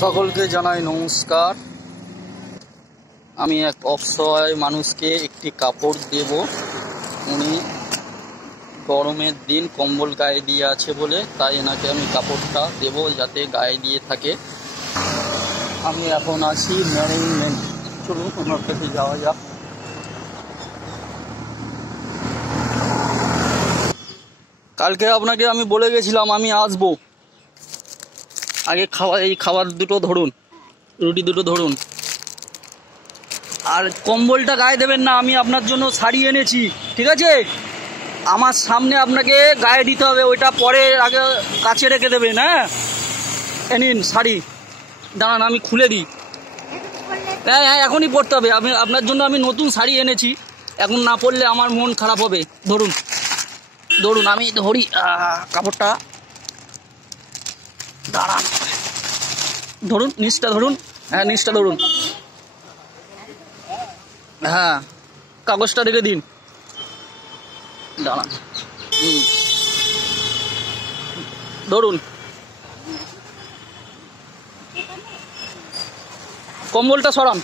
সকলকে জানাই নমস্কার। আমি এক অসহায় মানুষকে একটি কাপড় দেব। উনি গরমের দিন কম্বল গায়ে দিয়ে আছে বলে তাই এনাকে আমি কাপড়টা দেব যাতে গায়ে দিয়ে থাকে। আমি এখন আছি ম্যানেজমেন্ট। চলুন ওনার কাছে যাওয়া যাক। কালকে আপনাকে আমি বলে গেছিলাম আমি আসবো। আগে এই খাবার দুটো ধরুন, রুটি দুটো ধরুন, আর কম্বলটা গায়ে দেবেন না। আমি আপনার জন্য শাড়ি এনেছি, ঠিক আছে? আমার সামনে আপনাকে গায়ে দিতে হবে, ওইটা পরে আগে কাছে রেখে দেবেন। হ্যাঁ, নিন শাড়ি। দাঁড়ান আমি খুলে দিই। হ্যাঁ হ্যাঁ, এখনই পরতে হবে। আপনার জন্য আমি নতুন শাড়ি এনেছি, এখন না পরলে আমার মন খারাপ হবে। ধরুন ধরুন, আমি ধরি কাপড়টা। দাঁড়ান, ধরুন নিচটা ধরুন। হ্যাঁ, নিচটা ধরুন। হ্যাঁ, কাগজটা রেখে দিন। দাঁড়ান, ধরুন। কম্বলটা সরান।